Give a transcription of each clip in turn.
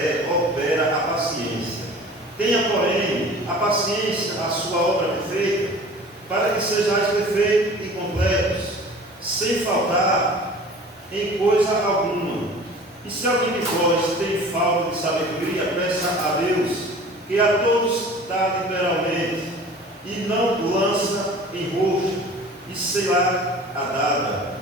fé opera a paciência. Tenha, porém, a paciência, a sua obra perfeita, para que sejais perfeitos e completos, sem faltar em coisa alguma. E se alguém de vós tem falta de sabedoria, peça a Deus, que a todos dá liberalmente, e não lança em rosto, e será a dada.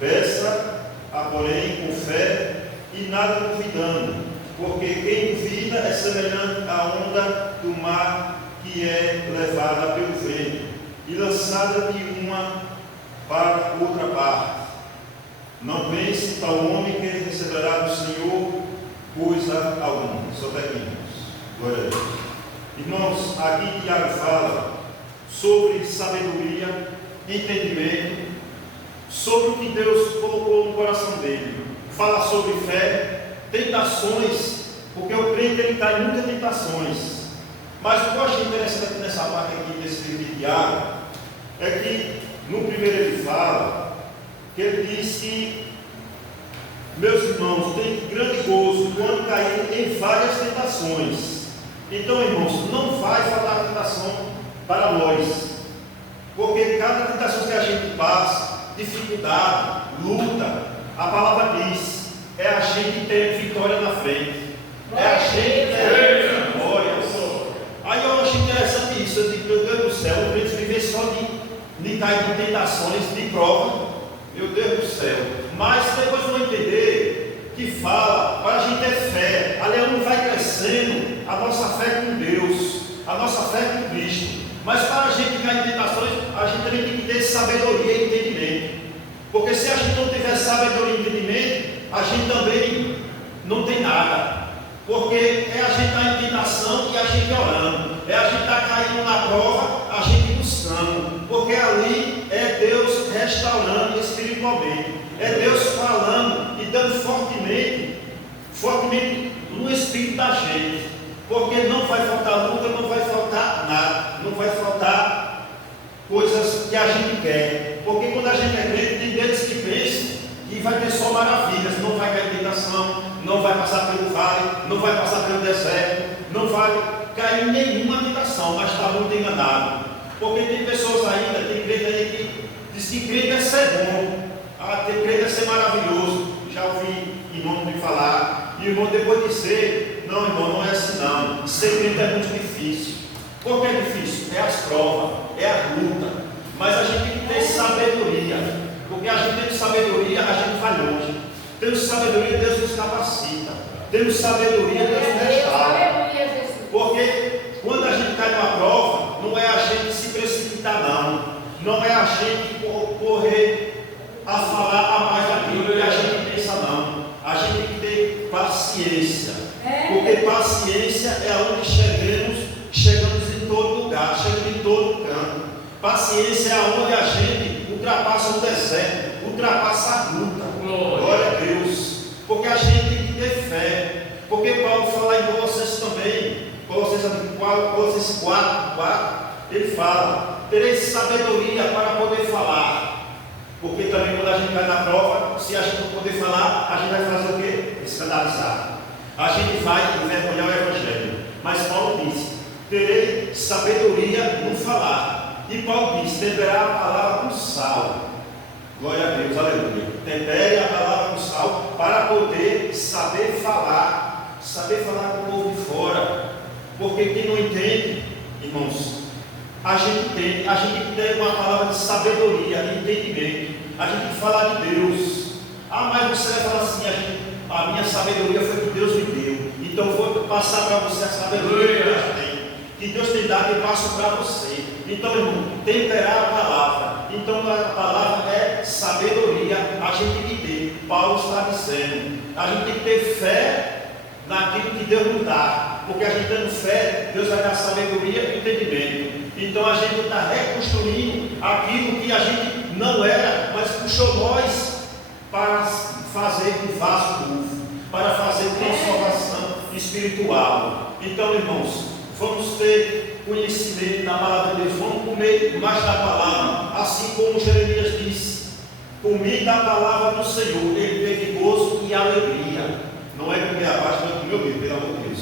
Peça-a, porém, com fé, e nada duvidando, porque quem duvida é semelhante à onda do mar que é levada pelo vento e lançada de uma para outra parte. Não pense tal homem que ele receberá do Senhor coisa alguma. Só terminamos. Glória a Deus. Irmãos, aqui Tiago fala sobre sabedoria, entendimento, sobre o que Deus colocou no coração dele. Fala sobre fé, tentações, porque o crente ele cai em muitas tentações. Mas o que eu achei interessante nessa parte aqui desse livro de Tiago é que no primeiro ele fala que ele diz que, meus irmãos, tem grande gozo quando cair em várias tentações. Então, irmãos, não vai faltar tentação para nós, porque cada tentação que a gente passa, dificuldade, luta, a palavra diz, é a gente ter vitória na frente, é a gente ter vitória. Aí eu acho interessante isso. Eu digo, meu Deus do céu, eu penso viver só de cair de tentações, de prova, meu Deus do céu. Mas depois vão entender que fala para a gente ter fé. Ali onde vai crescendo a nossa fé com Deus, a nossa fé com Cristo. Mas para a gente cair em tentações, a gente também tem que ter sabedoria e entendimento. Porque se a gente não tiver sabedoria e entendimento, a gente também não tem nada. Porque é a gente estar em tentação e a gente orando. É a gente estar caindo na prova, a gente buscando. Porque ali é Deus restaurando espiritualmente. É Deus falando e dando fortemente no espírito da gente. Porque não vai faltar luta, não vai faltar nada. Não vai faltar coisas que a gente quer. Porque quando a gente é crente, tem deles que pensam que vai ter só maravilhas, não vai cair em tentação, não vai passar pelo vale, não vai passar pelo deserto, não vai cair em nenhuma tentação, mas está muito enganado. Porque tem pessoas ainda, tem crente aí que diz que crente é ser bom, ter crente é ser maravilhoso. Já ouvi irmão me falar, e o irmão depois de ser, não irmão, não é assim não, ser crente é muito difícil. Por que é difícil? É as provas, é a luta, mas a gente tem que ter sabedoria. Porque a gente tem sabedoria, a gente vai longe. Temos sabedoria, Deus nos capacita. Temos sabedoria, Deus nos restaura. Porque quando a gente cai numa prova, não é a gente se precipitar, não. Não é a gente correr a falar a mais daquilo que a gente pensa, não. A gente tem que ter paciência. Porque paciência é onde chegamos em todo lugar, chegamos em todo canto. Paciência é onde a gente ultrapassa o deserto, ultrapassa a luta. Glória a Deus. Porque a gente tem que ter fé. Porque Paulo fala em Colossenses também, Colossenses 4, ele fala, tereis sabedoria para poder falar. Porque também quando a gente cai na prova, se a gente não poder falar, a gente vai fazer o quê? Escandalizar. A gente vai envergonhar o Evangelho. Mas Paulo disse, terei sabedoria no falar. E Paulo diz, temperar a palavra com sal. Glória a Deus, aleluia. Tempere a palavra com sal para poder saber falar com o povo de fora. Porque quem não entende, irmãos, a gente tem que ter uma palavra de sabedoria, de entendimento. A gente tem que falar de Deus. Ah, mas você vai falar assim, a minha sabedoria foi que Deus me deu. Então eu vou passar para você a sabedoria que Deus tem. Que Deus tem dado e passo para você. Então, irmão, temperar a palavra. Então, a palavra é sabedoria. A gente tem que ter. Paulo está dizendo. A gente tem que ter fé naquilo que Deus nos dá. Porque a gente tendo fé, Deus vai dar sabedoria e entendimento. Então, a gente está reconstruindo aquilo que a gente não era, mas puxou nós para fazer um vaso novo, para fazer transformação espiritual. Então, irmãos, vamos ter conhecimento da palavra de Deus, vamos comer mais da palavra, assim como Jeremias disse, comi da palavra do Senhor, ele teve gozo e alegria. Não é comer abaixo, não é comer comeu bem, pelo amor de Deus.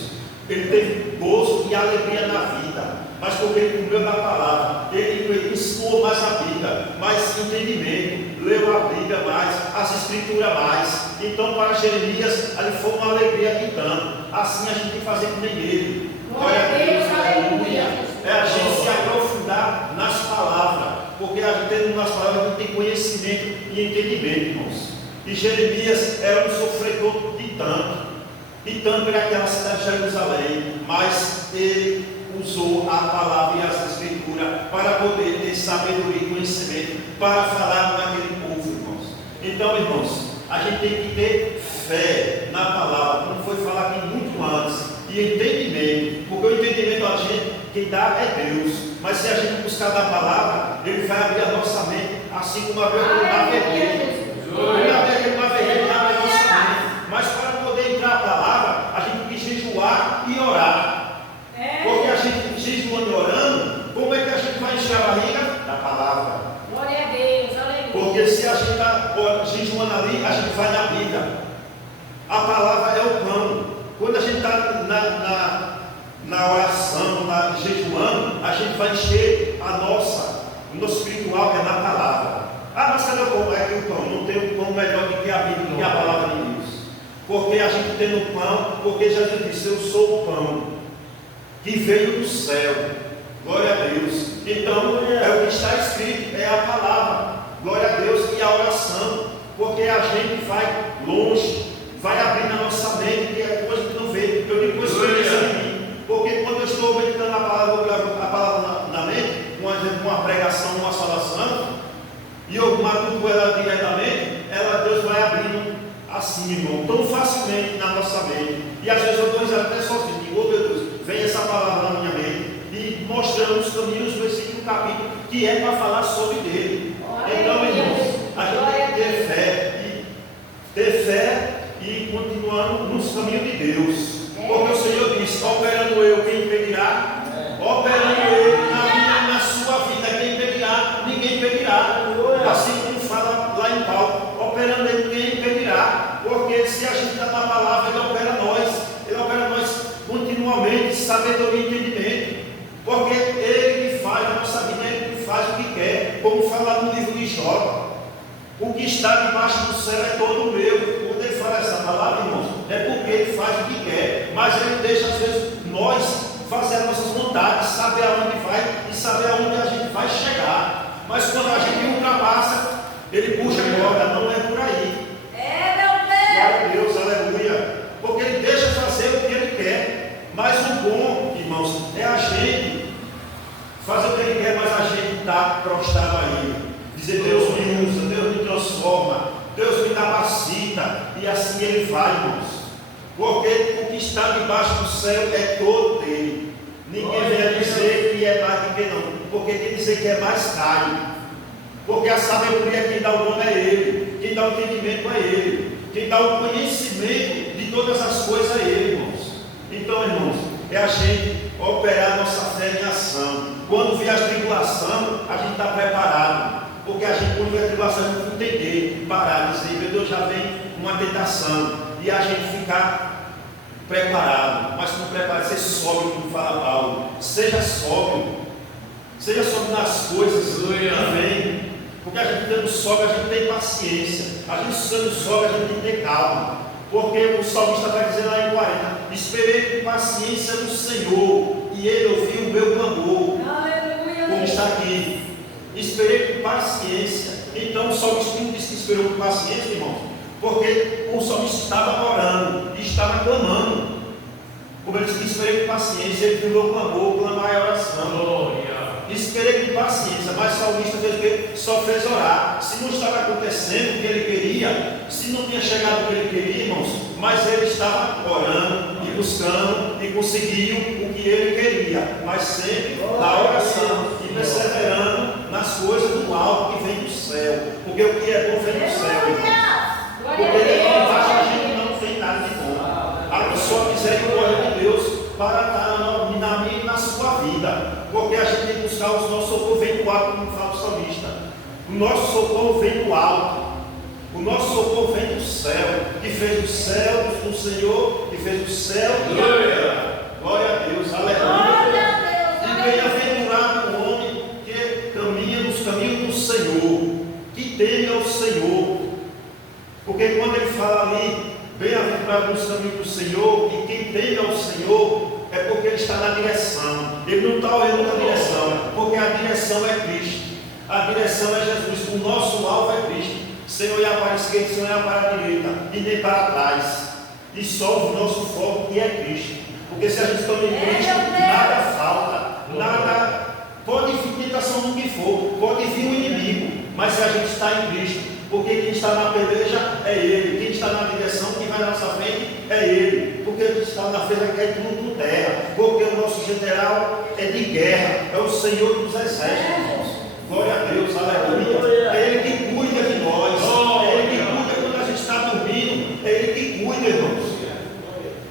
Ele teve gozo e alegria na vida, mas porque ele comeu da palavra, ele ensinou mais a Bíblia, mais entendimento, leu a Bíblia mais, as Escrituras mais. Então, para Jeremias, ali foi uma alegria gritando. Assim a gente tem que fazer que nem ele. Glória a Deus, aleluia. É a gente se aprofundar nas palavras, porque a gente tendo nas palavras a gente tem conhecimento e entendimento, irmãos. E Jeremias era um sofredor de tanto era aquela cidade de Jerusalém, mas ele usou a palavra e as escrituras para poder ter sabedoria e conhecimento para falar com aquele povo, irmãos. Então, irmãos, a gente tem que ter fé na palavra, como foi falado aqui muito antes, e entendimento, porque o entendimento a gente, quem dá é Deus, mas se a gente buscar da palavra, ele vai abrir a nossa mente, assim como abriu o mar vermelho. Ele abriu aquele mar vermelho e abre a nossa mente. Mas para poder entrar a palavra, a gente tem que jejuar e orar. Porque a gente jejuando e orando, como é que a gente vai encher a barriga? Da palavra. Glória a Deus, aleluia. Porque se a gente está jejuando ali, a gente vai na Bíblia. A palavra é o pão. Quando a gente está na oração, jejuando, a gente vai encher o nosso espiritual, que é na palavra. Ah, mas cadê o pão? É que o pão, não tem um pão melhor do que a Bíblia, do que a palavra de Deus. Porque a gente tem o pão, porque Jesus disse: eu sou o pão que veio do céu. Glória a Deus. Então, é o que está escrito, é a palavra. Glória a Deus. E a oração, porque a gente vai longe, vai abrir na nossa mente, que é coisa que não vê. Eu digo coisa que não em mim. Porque quando eu estou meditando a palavra na mente, uma pregação, uma salvação, e eu matuto ela diretamente, Deus vai abrindo assim, irmão, tão facilmente na nossa mente. E às vezes eu estou dizendo até sozinho, digo: oh meu Deus, vem essa palavra na minha mente, e mostrando os caminhos, versículo, capítulo, que é para falar sobre dele. Então, irmãos, a gente tem que ter fé e continuando nos caminhos de Deus. Porque o Senhor disse: operando eu, quem impedirá? Operando eu na minha e na sua vida, quem impedirá? Ninguém impedirá. Assim como fala lá em Paulo: operando ele, quem impedirá? Porque se a gente está na palavra, ele opera nós continuamente, sabedoria e entendimento. Porque ele que faz a nossa vida, ele que faz o que quer, como fala no livro de Jó: o que está debaixo do céu é todo meu. Quando ele fala essa palavra, irmãos, é porque ele faz o que quer, mas ele deixa às vezes nós fazer as nossas vontades, saber aonde vai e saber aonde a gente vai chegar. Mas quando a gente ultrapassa, ele puxa a corda, não é por aí. Glória a Deus, aleluia. Porque ele deixa fazer o que ele quer. Mas o bom, irmãos, é a gente fazer o que ele quer, mas a gente está prostrado a ele. Dizer: Deus me usa, Deus me transforma, Deus me capacita. E assim ele vai, irmãos. Porque o que está debaixo do céu é todo dele. Ninguém vem dizer que é mais do que não. Porque quem dizer que é mais cai. Porque a sabedoria, quem dá o nome é ele. Quem dá o entendimento é ele. Quem dá o conhecimento de todas as coisas é ele, irmãos. Então, irmãos, é a gente operar a nossa fé em ação. Quando vier a tribulação, a gente está preparado. Porque a gente, quando vier a tribulação, a gente entender, parar, dizer: meu Deus, já vem uma tentação. E a gente ficar preparado. Mas não preparado, ser sóbrio, como fala Paulo. Seja sóbrio. Seja sóbrio nas coisas que vem. Porque a gente tendo sóbrio, a gente tem paciência. A gente sendo sóbrio, a gente tem que ter calma. Porque o salmista vai dizer lá em 40: esperei com paciência no Senhor, e ele ouviu o meu clamor. Como está aqui: esperei com paciência. Então o salmista não disse que esperou com paciência, irmãos, porque o salmista estava orando e estava clamando. Como ele disse que esperei com paciência, ele viu o meu clamor, clamar é oração. Esperei com paciência, mas o salmista fez o quê? Só fez orar. Se não estava acontecendo o que ele queria, se não tinha chegado o que ele queria, irmãos, mas ele estava orando e buscando e conseguiu o que ele queria, mas sempre na oração e perseverando nas coisas do alto que vem do céu. Porque o que é bom vem do céu, irmãos. Porque ele não baixa, a gente não tem nada de bom. A só misericórdia de Deus para estar na minha e na sua vida. Porque a gente tem que buscar o nosso socorro vem do alto, como fala o salmista. O nosso socorro vem do alto. O nosso socorro vem do céu, que fez os céus, o Senhor, que fez o céu e a terra. Glória a Deus, aleluia. E bem-aventurado o homem que caminha nos caminhos do Senhor, que teme ao Senhor. Porque quando ele fala ali, bem-aventurado nos caminhos do Senhor, e quem teme ao Senhor, é porque ele está na direção. Ele não está olhando na direção, porque a direção é Cristo. A direção é Jesus. O nosso alvo é Cristo. Sem olhar para a esquerda, sem olhar para a direita, e nem para trás. E só o nosso foco que é Cristo. Porque se a gente está em Cristo, nada falta, nada. Pode vir tentação no que for, pode vir o inimigo, mas se a gente está em Cristo, porque quem está na peleja é Ele, quem está na direção, quem vai na nossa frente é Ele, porque quem está na frente é tudo por terra, porque o nosso general é de guerra, é o Senhor dos exércitos. Glória a Deus, aleluia. É Ele que cuida de nós, é Ele que cuida quando a gente está dormindo, é Ele que cuida, irmãos.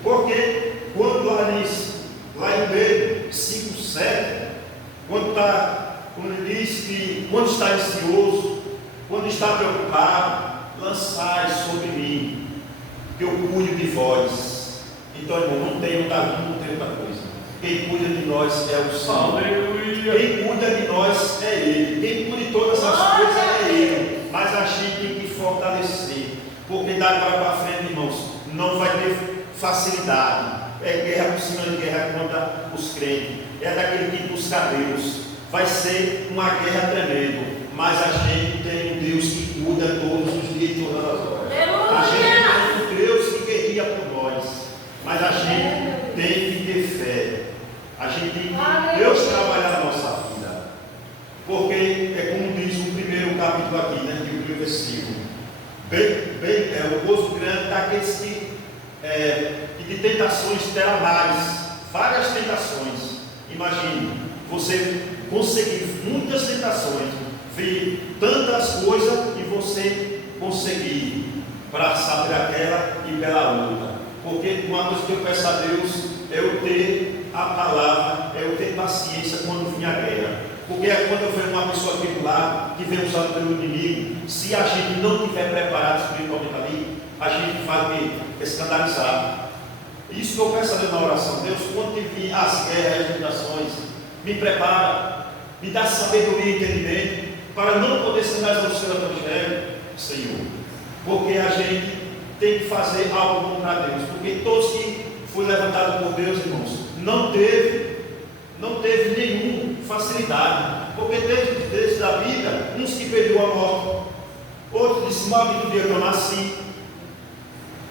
Porque quando lá em Pedro 5,7, quando ele diz que quando está ansioso, quando está preocupado, lançai sobre mim, que eu cuido de vós. Então, irmão, não tem outra coisa. Quem cuida de nós é o Senhor. Aleluia. Quem cuida de nós é Ele. Quem cuida de todas as coisas é Ele. Mas a gente tem que fortalecer. Porque da agora para frente, irmãos, não vai ter facilidade. É guerra por cima de guerra contra os crentes. É daquele que busca Deus. Vai ser uma guerra tremenda. Mas a gente tem um Deus que cuida todos os dias e todas as horas. A gente tem um Deus que guerreia por nós. Mas a gente tem que ter fé. A gente tem que Deus trabalhar na nossa vida. Porque é como diz o primeiro capítulo aqui, né? O primeiro versículo. O gozo grande daqueles que de tentações terá várias tentações. Imagine, você conseguir muitas tentações, ver tantas coisas e você conseguir passar por aquela e pela outra. Porque uma coisa que eu peço a Deus é eu ter a palavra, é eu ter paciência quando vir a guerra. Porque é quando eu vejo uma pessoa atribular, que vem usada pelo inimigo, se a gente não estiver preparado espiritualmente ali, a gente vai escandalizar. Isso que eu peço a Deus na oração. Deus, quando vir as guerras, as tentações, me prepara, me dá sabedoria e entendimento, para não poder escandalizar o seu evangelho, Senhor. Porque a gente tem que fazer algo bom para Deus. Porque todos que foram levantados por Deus, irmãos, não teve nenhuma facilidade. Porque desde a vida, uns que perdeu a morte, outros disse, maldito do dia que eu nasci.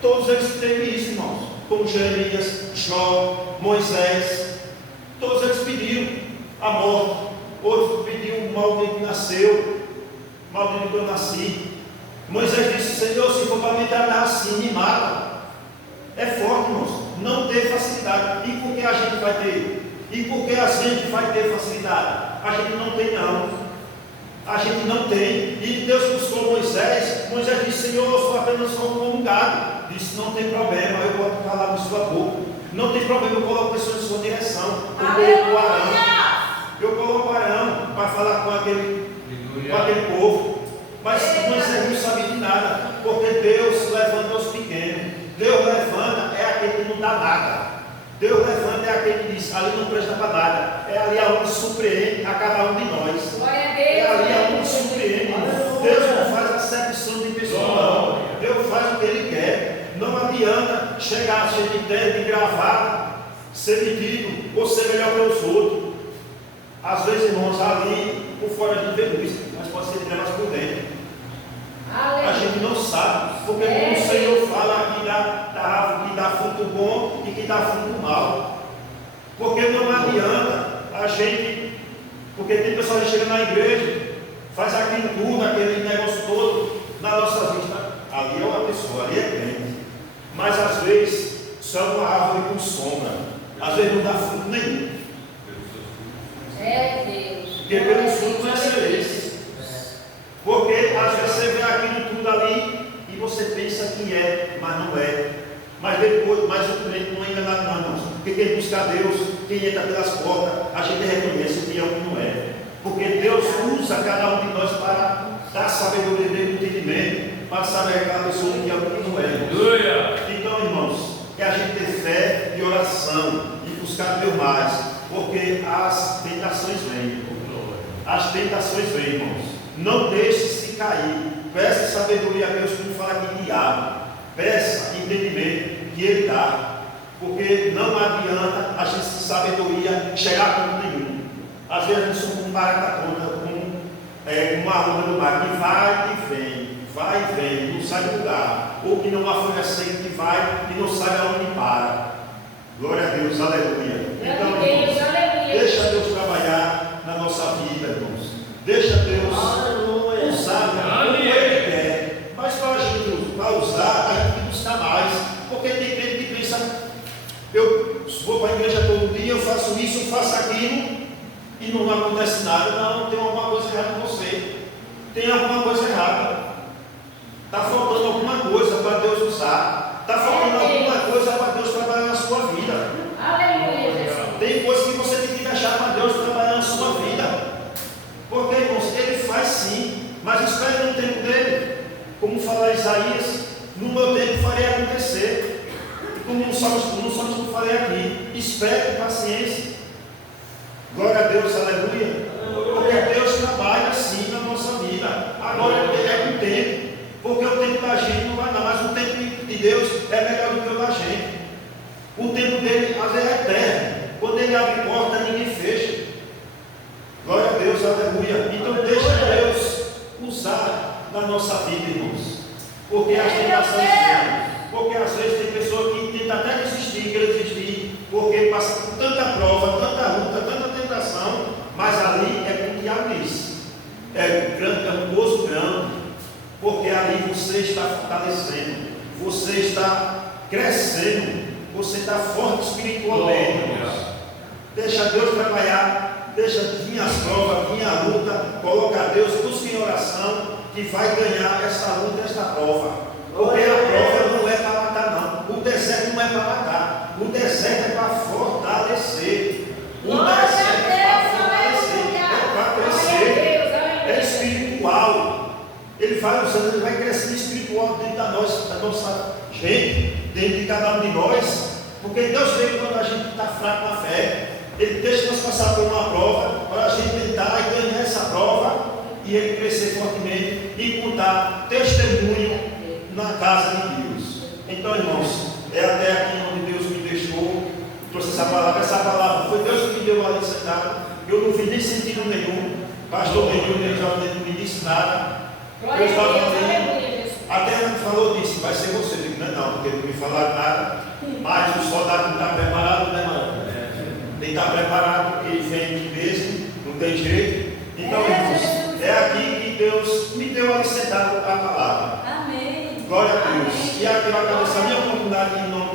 Todos eles têm isso, irmãos. Como Jeremias, Jó, Moisés, todos eles pediram a morte. Outros pediram o maldito que nasceu, maldito que eu nasci. Moisés disse, Senhor, se for para me tratar assim, me mata. É forte, irmãos, não ter facilidade. E por que a gente vai ter? E por que a gente vai ter facilidade? A gente não tem, não. A gente não tem. E Deus buscou Moisés. Moisés disse, Senhor, eu sou apenas como um gado. Disse, não tem problema, eu vou falar na sua boca. Não tem problema, eu coloco pessoas em sua direção. Eu coloco Arão para falar com aquele povo. Mas Moisés não sabia de nada. Porque Deus levanta os pequenos. Deus levanta é aquele que não dá nada. Deus levanta é aquele que diz, ali não presta para nada. É ali aonde surpreende a cada um de nós. É ali aonde surpreende. Deus não faz acepção de pessoa, não. Deus faz o que Ele quer. Não adianta chegar cheio de terra, de gravata, ser metido ou ser melhor que os outros. Às vezes, irmãos, ali por fora a gente vê luz, mas pode ser trevas por dentro. A gente não sabe, porque o Senhor fala que dá árvore, que dá fruto bom e que dá fruto mau. Porque não adianta a gente, porque tem pessoas que chegam na igreja, faz aquilo tudo, aquele negócio todo, na nossa vista, ali é uma pessoa, ali é crente. Mas às vezes só é uma árvore com sombra, às vezes não dá fruto nenhum. É Deus. Porque pelos frutos vai ser esse. Porque às vezes você vê aquilo tudo ali e você pensa que é, mas não é. Mas depois, o crente não é enganado não, irmãos. Porque quem busca Deus, quem entra pelas portas, a gente reconhece o que é o que não é. Porque Deus usa cada um de nós para dar sabedoria dele, entendimento. para saber aquela pessoa que é o que não é. Aleluia. Então, irmãos, é a gente ter fé e oração e buscar Deus mais, porque as tentações vêm. As tentações vêm, irmãos. Não deixe-se cair. Peça sabedoria a Deus, como fala aqui diabo. Peça entendimento que Ele dá. Porque não adianta a gente sem sabedoria chegar a ponto nenhum. Às vezes a gente só com barata-conta, com uma onda do mar que vai e vem, não sai do lugar. Ou que não há folha seca que vai e não sabe aonde para. Glória a Deus, aleluia. Então, irmãos, deixa Deus trabalhar na nossa vida, irmãos. Deixa Deus usar como Ele quer. Mas para a gente usar, a gente tem que buscar mais. Porque tem gente que pensa, eu vou para a igreja todo dia, eu faço isso, eu faço aquilo, e não acontece nada. Não, tem alguma coisa errada com você. Tem alguma coisa errada. Está faltando alguma coisa para Deus usar. Está faltando alguma coisa para Deus trabalhar na sua vida. Aleluia, Jesus. Tem coisas que você tem que deixar para Deus trabalhar na sua vida. Porque, irmãos, Ele faz sim, mas espere no tempo dele. Como fala Isaías, no meu tempo farei acontecer. Como no Salmos que eu falei aqui, espere com paciência. Glória a Deus, aleluia. Porque Deus trabalha assim na nossa vida. Agora é com o tempo. Porque o tempo da gente não vai dar, mas o tempo de Deus é melhor do que o da gente. O tempo dele, às vezes, é eterno. Quando ele abre porta, ninguém fecha. Glória a Deus, aleluia. Então deixa Deus usar na nossa vida, irmãos. Porque as tentações vêm. Porque às vezes tem pessoa que tenta até desistir, quer desistir, porque passa por tanta prova, tanta luta, tanta tentação, mas ali é como o diabo diz. É um gozo grande, porque ali você está fortalecendo, você está crescendo, você está forte espiritualmente. Deixa Deus trabalhar, deixa vir as provas, vir a luta, coloca a Deus, busque em oração, que vai ganhar essa luta, esta prova. Porque a prova não é para matar, não. O deserto não é para matar. O deserto é para fortalecer. O deserto é para fortalecer, é para crescer. É espiritual. Ele vai usando, ele vai crescendo espiritual dentro da nossa gente, dentro de cada um de nós. Porque Deus vê quando a gente está fraco na fé. Ele deixa nós passar por uma prova para a gente tentar e ganhar essa prova e ele crescer fortemente e contar testemunho na casa de Deus. Então, irmãos, é até aqui onde Deus me deixou, trouxe essa palavra. Essa palavra foi Deus que me deu ali sentado. Eu não vi nem sentido nenhum. Pastor nenhum, nem já não me disse nada. Eu estava ali. Até ela me falou disso, vai ser você. Eu digo, não, porque não me falaram nada. Mas o soldado não está preparado, né, mano? Tem que estar preparado, porque ele vem aqui mesmo, não tem jeito. Então, irmãos, é aqui que Deus me deu ali sentado a palavra. Amém. Glória a Deus. E aqui eu agradeço a minha oportunidade em nome